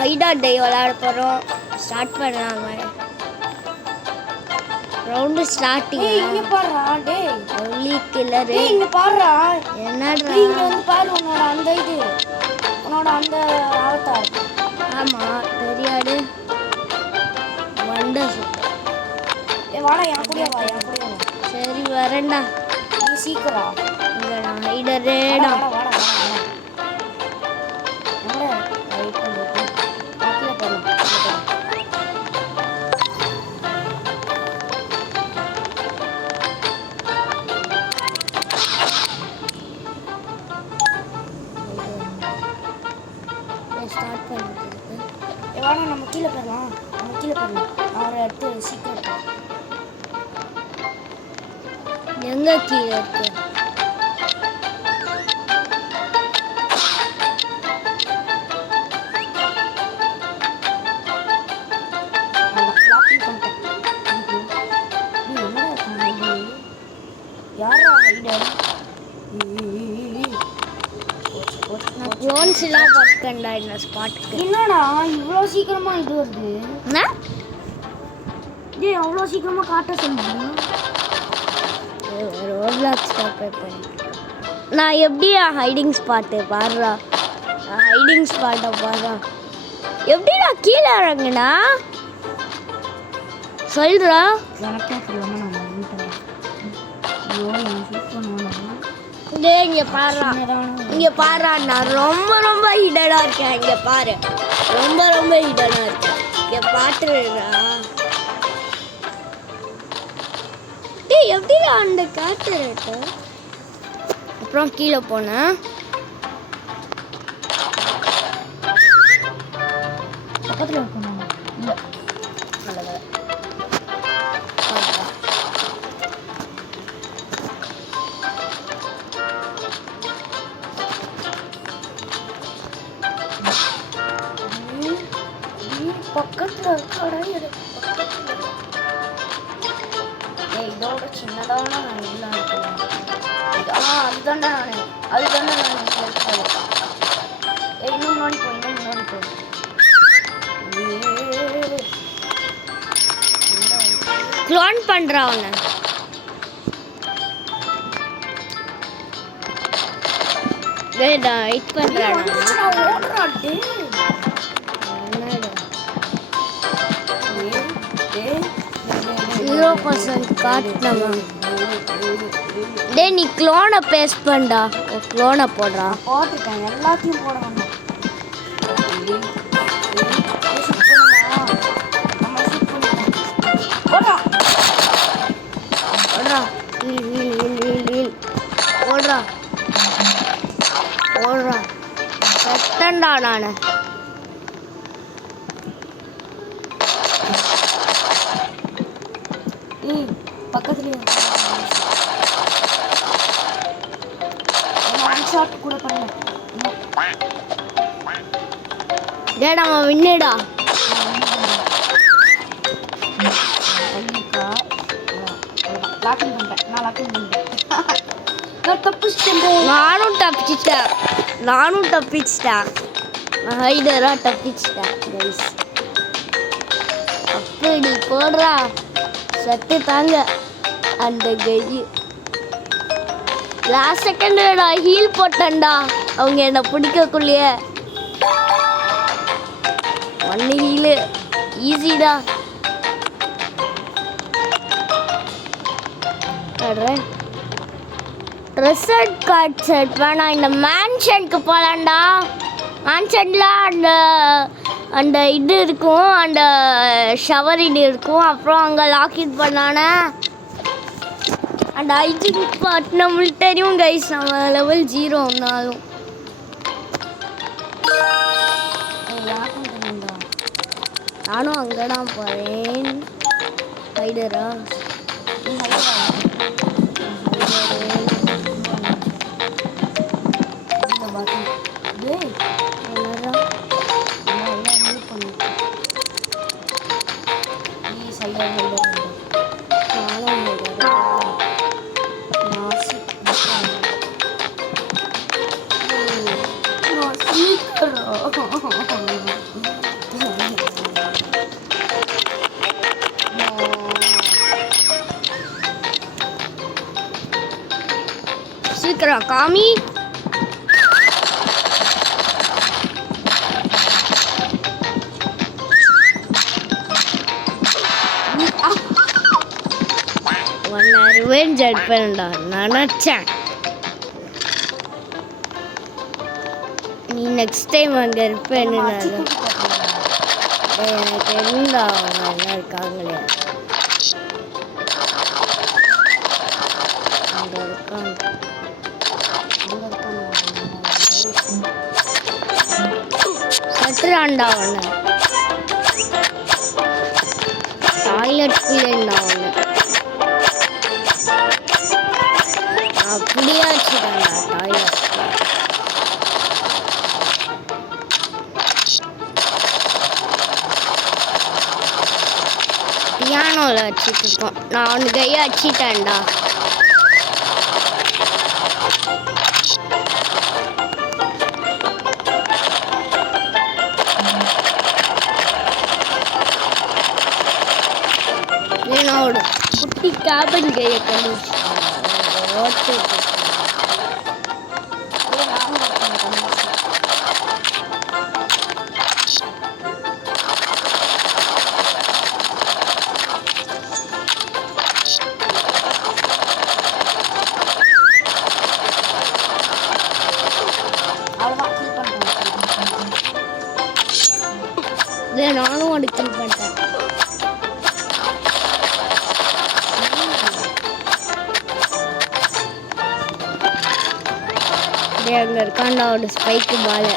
ஹைடா டே விளையாட போகிறோம். ஸ்டார்ட் பண்ணலாம். Round starting. இங்க பாருடா டேய். ஒல்லி கில்லர். டேய் இங்க பாருடா. என்னடா? இங்க வந்து பாரு உன்னோட அந்த இது. உன்னோட அந்த அவதார். ஆமா தெரியாது. Wonder super. ஏய் வாடா என் கூடயே வா என் கூடயே வா. சரி வரேன்டா. நீ சீக்கிரம். இங்கடா ஹைடரேடா. வாடா வாடா வாடா. எங்கடா வெயிட் பண்ணு. பாக்கல போலாம். ஸ்டார்ட் பண்ணிட்டு வாடா நம்ம கீழே போயிடலாம். அவரை எடுத்து சீக்கிரம் எங்க கீழே இருக்கு? க்ளோன்ஸ் எல்லாம் பார்க்கண்டா இந்த ஸ்பாட்டுக்கு. என்னடா இவ்வளோ சீக்கிரமா இது வருது? என்ன? டேய் அவ்வளோ சீக்கிரமா காட்ட சொல்லுங்க. ரோப்ளாக்ஸ் ப்ளே பண்ணி நான் எப்படியா ஹைடிங் ஸ்பாட்டு பாடுறா. ஹைடிங் ஸ்பாட்டை பாடுறா. எப்படிடா கீழே இறங்குனா சொல்றா. எனக்கே தெரியாம நான் வந்துட்டேன். ஐயோ நான் ஷூட் பண்ணுவேன். டேய் இங்கே பாடுறா. இங்கே பாடுறா. நான் ரொம்ப ரொம்ப ஹிடனாக இருக்கேன். இங்கே பாரு ரொம்ப ரொம்ப ஹிடனாக இருக்கேன். இங்கே பாட்டுறா. டேய் எப்படிடா அந்த காட்டுறட்டு. அப்புறம் கீழே போனேன். பக்கத்தில் இருக்கணும். இல்லை நல்லது. பக்கத்தில் இருக்காடா இதோட சின்னதான இதெல்லாம் இருக்கலாம். அதுதான்டா நான் இன்னும் முன்னாடி போ. க்ளோன் பண்ணுறா அவனை. டேடா வெயிட் பண்ணுறாடா. ஓடுறாட்டு 0% காட்டுனமா. டேய் நீ க்ளோனை பேஸ்ட் பண்ணடா. க்ளோனை போடுறா. போட்டுட்டேன் எல்லாத்தையும் போட வேண்டாம். ஓடுறா செத்தண்டா நான். பக்கத்துலேயே ஷாட் கூட பண்ணல. டே நம்ம வின்னுடா. நானும் தப்பிச்சிட்டேன். ஹைடரா தப்பிச்சிட்டேன் கைஸ். அப்படி போடுறா. சத்து தாங்க அந்த கை. லாஸ்ட் செகண்ட் ஹீல் போட்டேன்டா அவங்க என்னை பிடிக்கக்குள்ளேயே. 1 ஹீலு ஈஸிடா. ரிசல்ட் கார்ட் செட் வேணாம். இந்த மேன்ஷனுக்கு போகலான்டா. மேன்ஷனில் அந்த இது இருக்கும். அந்த ஷவர் இது இருக்கும். அப்புறம் அங்கே லாக்இன் பண்ணானே அந்த ஹைஜின் பார்ட் நம்மளுக்கு தெரியும் கைஸ். நம்ம லெவல் 0 ஒன்றாலும் நானும் அங்கே தான் போகிறேன். ஹைடரா சீக்கிரம் காமி. உன்னை ரிவெஞ்ச் எடுப்பேன்டா நினச்சேன். நீ நெக்ஸ்ட் டைம் அங்கே இருப்பேன்னு எனக்கு இருந்தா அவங்க என்ன இருக்காங்களே அங்கே இருக்காங்க. சட்டுறான்டா அவனை டாய்லெட்குள்ளேண்டா அவனை அப்படியே வச்சுட்டான்டா டாய்லெட். பியானோவில் வச்சுட்டு இருக்கோம். நான் அவனு கையை அடிச்சிட்டேன்டா. என்னோட குட்டி கேபின் கையை கண்டுபிடிச்சு நானும் ஒரு கில் பண்ணிட்டேன். அங்கே இருக்காண்டா ஒரு ஸ்பைக்கு பால்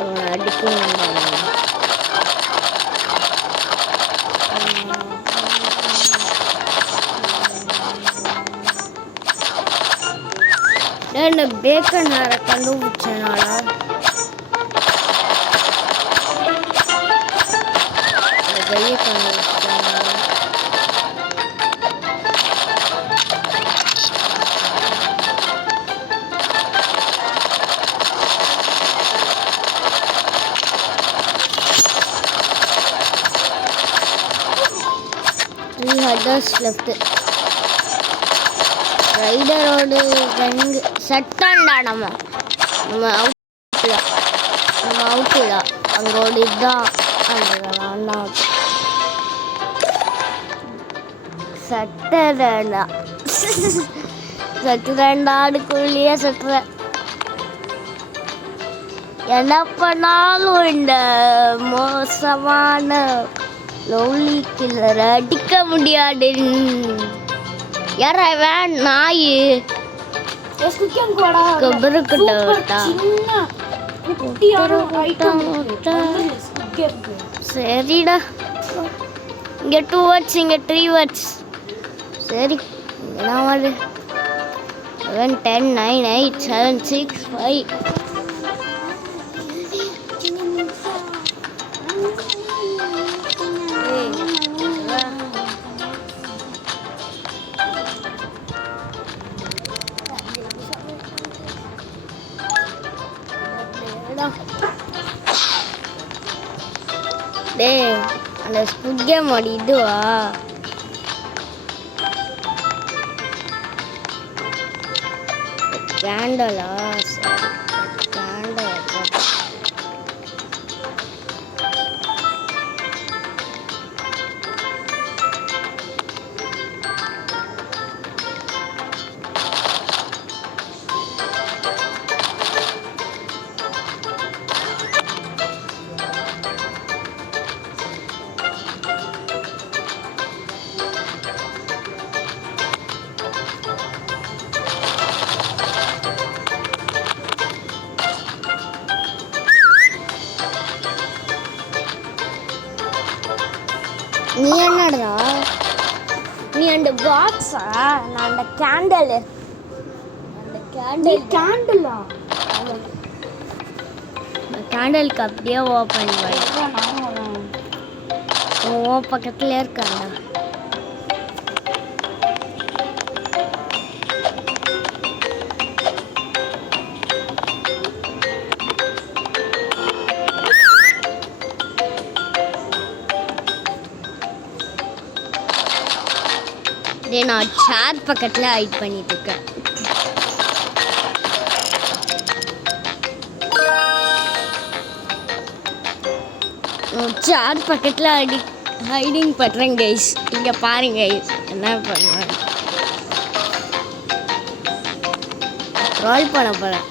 அவனை அடிக்கும். இந்த பேக்கன் ஹேரை கண்டுபிடிச்சனாடா கையை கண்டுபிடிச்சானா. ஹெட்டர்ஸ் லெஃப்ட் ரைடரோடு ரெண்டு செட்டாண்டா. நம்ம அவுட்டுடா அங்கோட இதுதான் அந்த சட்டரண்டா சட்டுறேன்டாடுக்குள்ளேயே சட்டுறேன். என்ன பண்ணாலும் இந்த மோசமான லவ்லி கில்லரை அடிக்க முடியாது. யாரவன் நாய் சரிடா. இங்கே 2 words இங்கே 3 words. சரி இதெல்லாம் வருது 11 10 9 8 7 6 5. டேய் அந்த ஸ்குட் கேம் ஓடி இதுவா கேண்டலா கேண்டல் நீ என்னடா நீ அந்த பாக்ஸா நான் அந்த கேண்டல் கேண்டலா கேண்டலுக்கு அப்படியே ஓப்பன் பண்ணி ஓ பக்கத்துல இருக்காண்டா. நான் சேர் பக்கத்தில் ஹைட் பண்ணிட்டு இருக்கேன். சேர் பக்கத்தில் ஹைடிங் பண்ணுறேன் கைஸ். இங்கே பாருங்க கைஸ் என்ன பண்ணுறேன். ரோல் பண்ண போகிறேன்.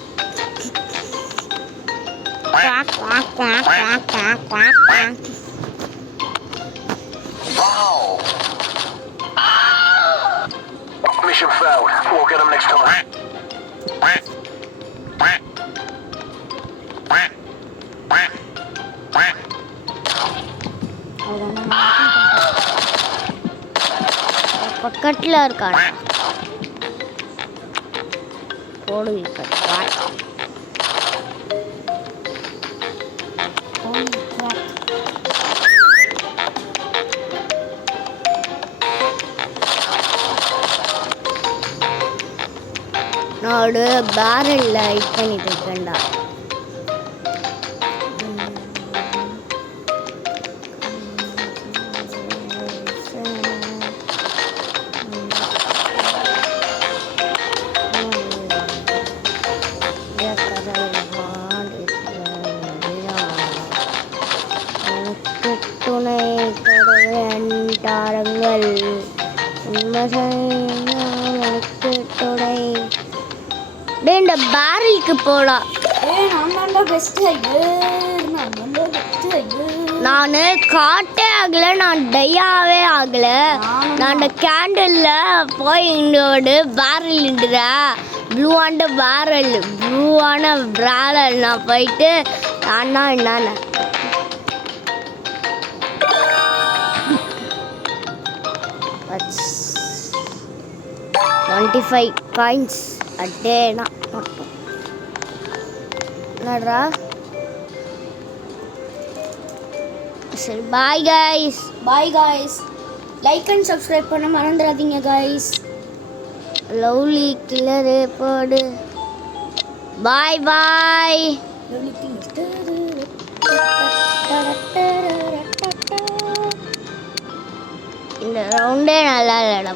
Mission failed. We'll get them next time. பக்கத்தில் இருக்காடா போடு இப்போ நான் ஒரு பேரலில் ஹைட் பண்ணிட்டு இருக்கேன்டா. துணை கடவுள் எனக்கு துணை. டேய் இந்த பேரலுக்கு போலாம். நான் காட்டே ஆகலை, நான் டையாவே ஆகலை. நான் அந்த கேண்டிலில் போய் என்னோட பேரல் இண்டுற ப்ளூவான பேரல் நான் போயிட்டு அண்ணா என்னன்னு 25 coins a day. Not Nadra. சரி பாய் guys. லைக் அண்ட் சப்ஸ்கிரைப் பண்ண மறந்துடாதீங்க guys. லவ்லி கில்லர் போடு. பாய் இந்த ரவுண்டே நல்லா இல்லைடா.